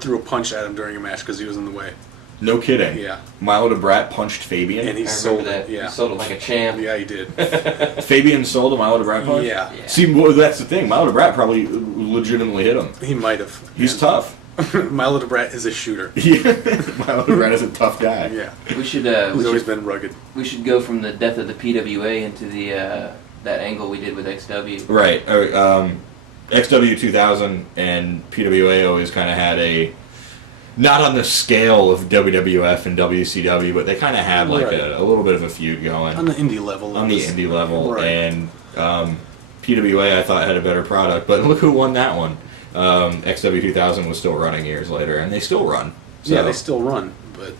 threw a punch at him during a match because he was in the way. No kidding. Yeah. Milo DeBrat punched Fabian? And he I sold remember it. that. Yeah. He sold it like a champ. Yeah, he did. Fabian sold a Milo DeBrat punch? Yeah. See, well, that's the thing. Milo DeBrat probably legitimately hit him. He might have. He's tough. Milo DeBrat is a shooter. Yeah. Milo DeBrat is a tough guy. Yeah. We should. He's always been rugged. We should go from the death of the PWA into the that angle we did with XW. Right. XW 2000 and PWA always kind of had a, not on the scale of WWF and WCW, but they kind of had like Right. a little bit of a feud going. On the indie level. On the indie level. Right. And PWA I thought had a better product, but look who won that one. XW 2000 was still running years later, and they still run. So. Yeah, they still run, but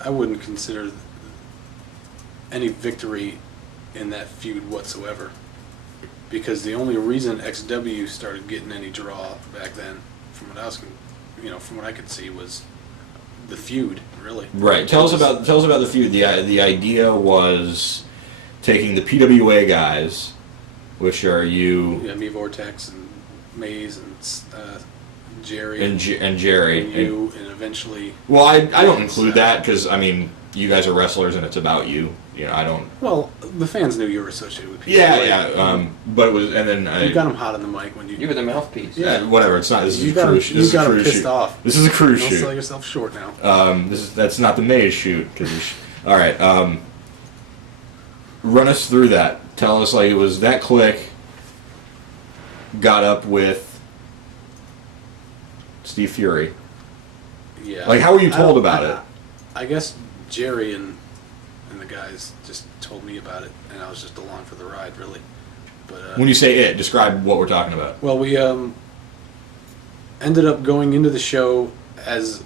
I wouldn't consider any victory in that feud whatsoever. Because the only reason XW started getting any draw back then, from what I was, from what I could see, was the feud. Really. Right. Tell us about the feud. The idea was taking the PWA guys, which are you. Yeah, me, Vortex, and Maze, and Jerry, and Jerry, and you, and eventually. Well, I don't include that because I mean you guys are wrestlers and it's about you. I don't. Well, the fans knew you were associated with PWA. Yeah. But it was, and then you got them hot on the mic when you. You were the mouthpiece. Yeah. Whatever. It's not. This is you a got cruise. you got them pissed shoot. off. This is a cruise Don't shoot. sell yourself short now. That's not the Maze shoot. All right. Run us through that. Tell us it was that Click got up with Steve Fury. Yeah. How were you told about it? I guess Jerry and the guys just told me about it, and I was just along for the ride, really. But when you say it, describe what we're talking about. well, we ended up going into the show as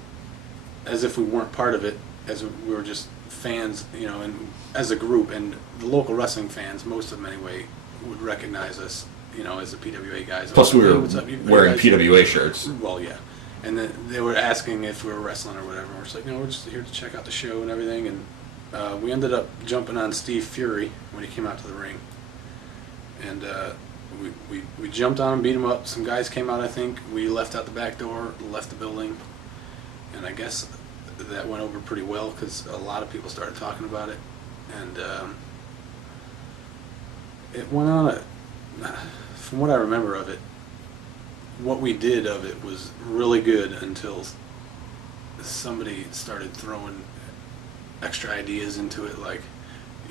if we weren't part of it, as we were just fans, and as a group, and the local wrestling fans, most of them anyway, would recognize us, as the PWA guys. Plus, we were "Hey, what's up? You wearing guys?" PWA shirts. Well, yeah. And then they were asking if we were wrestling or whatever. We're just like, no, we're just here to check out the show and everything. And we ended up jumping on Steve Fury when he came out to the ring. And we jumped on him, beat him up. Some guys came out, I think. We left out the back door, left the building. And I guess that went over pretty well because a lot of people started talking about it. And it went on, from what I remember of it, what we did of it was really good until somebody started throwing extra ideas into it, like,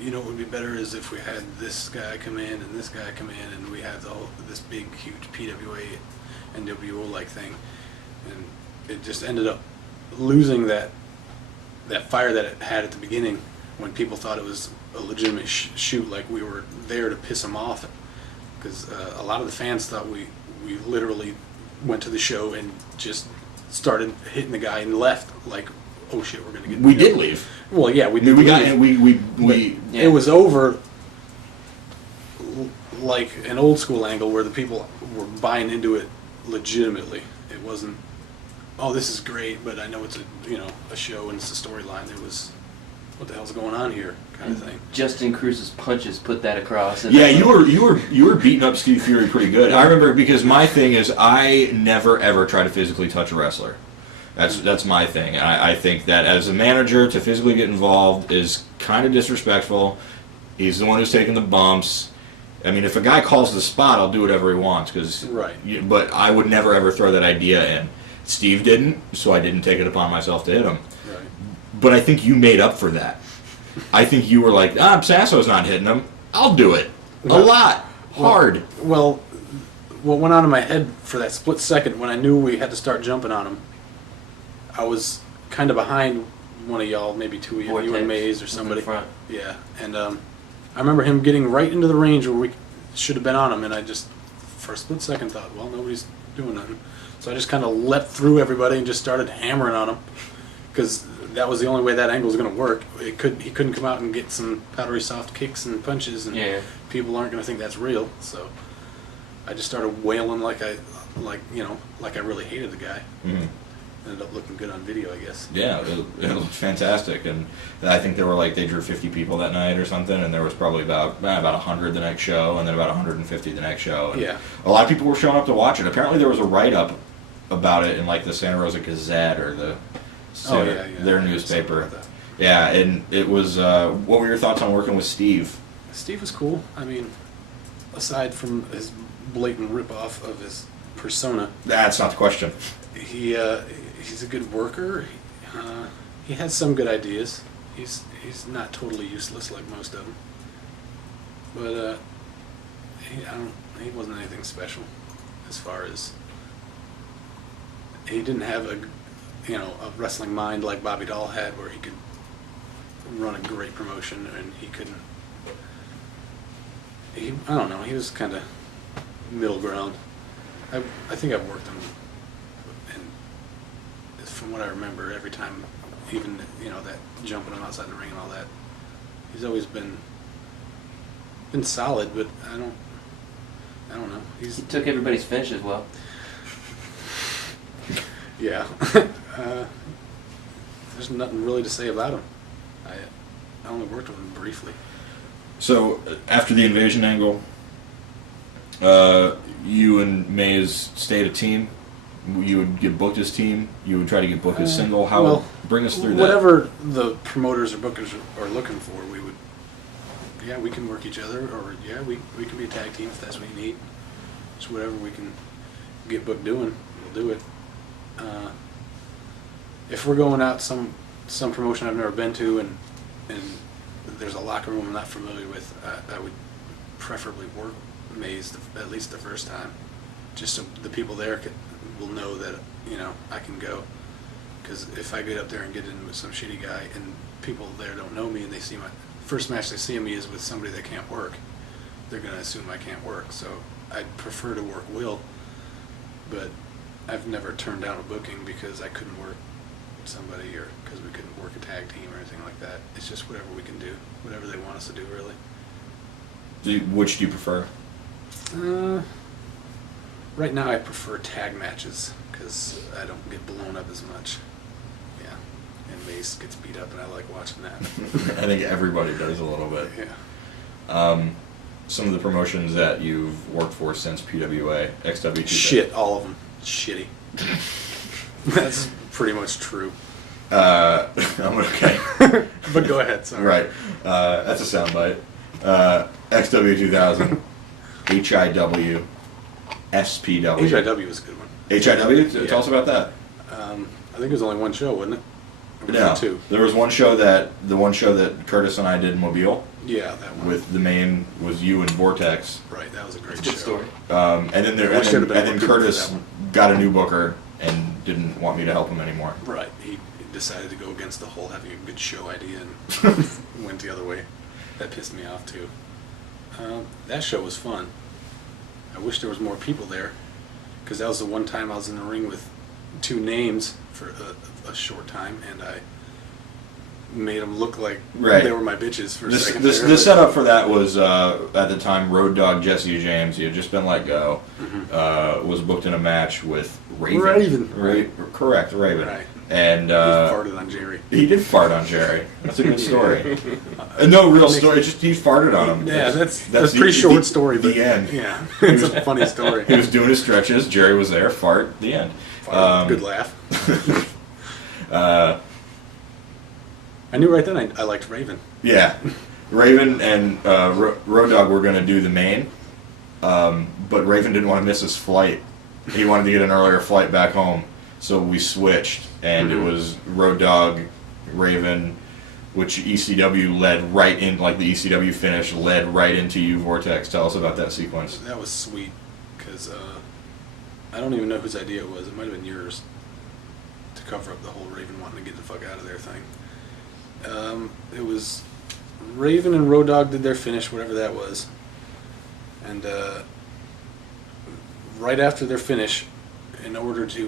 what would be better is if we had this guy come in and this guy come in and we had this big, huge PWA, NWO like thing, and it just ended up losing that fire that it had at the beginning when people thought it was a legitimate shoot, like we were there to piss them off, because a lot of the fans thought we literally went to the show and just started hitting the guy and left, like, oh shit, we're gonna get. We did leave. Well, yeah, we did. We got and we. Yeah. It was over like an old school angle where the people were buying into it legitimately. It wasn't, oh, this is great, but I know it's a show and it's a storyline. It was, what the hell's going on here, kind of thing. Justin Cruze's punches put that across. Yeah, you were beating up Steve Fury pretty good. I remember because my thing is I never ever try to physically touch a wrestler. That's my thing. I think that as a manager to physically get involved is kind of disrespectful. He's the one who's taking the bumps. I mean, if a guy calls the spot, I'll do whatever he wants. Right. But I would never ever throw that idea in. Steve didn't, so I didn't take it upon myself to hit him. Right. But I think you made up for that. I think you were like, Sasso's not hitting him. I'll do it. A lot. Hard. Well, what went on in my head for that split second when I knew we had to start jumping on him, I was kind of behind one of y'all, maybe two of you, Vortex you and Maze or somebody. in front. Yeah, and I remember him getting right into the range where we should have been on him, and I just, for a split second, thought, well, nobody's doing nothing. So I just kind of leapt through everybody and just started hammering on him, because that was the only way that angle was going to work. He couldn't come out and get some powdery soft kicks and punches, and people aren't going to think that's real. So I just started wailing like I really hated the guy. Mm-hmm. Ended up looking good on video, I guess. Yeah, it looked fantastic, and I think they drew 50 people that night or something, and there was probably about 100 the next show, and then about 150 the next show. And yeah. A lot of people were showing up to watch it. Apparently there was a write-up about it in like the Santa Rosa Gazette or the their newspaper. Like that. Yeah, and it was. What were your thoughts on working with Steve? Steve was cool. I mean, aside from his blatant ripoff of his persona, That's not the question. he's a good worker. He has some good ideas. He's not totally useless like most of them. But he wasn't anything special as far as he didn't have a wrestling mind like Bobby Dahl had, where he could run a great promotion and he couldn't. I don't know. He was kind of middle ground. I think I've worked him, and from what I remember, every time, even that jumping him outside the ring and all that, he's always been solid. But I don't know. He took everybody's finishes well. Yeah. There's nothing really to say about him. I only worked with him briefly. So after the invasion angle, you and Mays stayed a team. You would get booked as team. You would try to get booked as single. How? Bring us through that. Whatever the promoters or bookers are looking for, we would. Yeah, we can work each other, or yeah, we can be a tag team if that's what you need. Just whatever we can get booked doing, we'll do it. If we're going out some promotion I've never been to and there's a locker room I'm not familiar with, I would preferably work Maze at least the first time, just so the people there will know that I can go. Because if I get up there and get in with some shitty guy and people there don't know me and they see my first match they see of me is with somebody that can't work, they're gonna assume I can't work. So I'd prefer to work Will, but I've never turned down a booking because I couldn't work somebody or because we couldn't work a tag team or anything like that. It's just whatever we can do, whatever they want us to do, really. Which do you prefer? Right now I prefer tag matches because I don't get blown up as much. Yeah, and Mace gets beat up and I like watching that. I think everybody does a little bit. Yeah. Some of the promotions that you've worked for since PWA, XW2. Shit, all of them. Shitty. That's pretty much true. I'm okay. But go ahead, sorry. Right. That's a soundbite. XW2000, HIW, SPW. HIW was a good one. HIW? Yeah. Tell us about that. I think it was only one show, wasn't it? Or was No. it two? There was the one show that Curtis and I did in Mobile. Yeah, that one. With the main was you and Vortex. Right, that was a great Good show. story. And Should have been then more Curtis for that one. got a new booker and didn't want me to help him anymore. Right, he decided to go against the whole having a good show idea and went the other way. That pissed me off too. That show was fun. I wish there was more people there, because that was the one time I was in the ring with two names for a short time, and I made them look like they were my bitches for a second. The setup for that was at the time Road Dogg Jesse James. He had just been let go. Mm-hmm. Was booked in a match with Raven. Correct, Raven. Right. And he farted on Jerry. He did fart on Jerry. That's a good story. No real story. Just he farted on him. Yeah, that's a pretty short story. But the end. Yeah, it's a funny story. He was doing his stretches. Jerry was there. Fart. The end. Good laugh. I knew right then I liked Raven. Yeah, Raven and Road Dogg were going to do the main, but Raven didn't want to miss his flight. He wanted to get an earlier flight back home, so we switched, and it was Road Dogg, Raven, which ECW led right in, like the ECW finish led right into you, Vortex. Tell us about that sequence. That was sweet, because I don't even know whose idea it was. It might have been yours, to cover up the whole Raven wanting to get the fuck out of there thing. It was Raven and Road Dogg did their finish, whatever that was, and right after their finish, in order to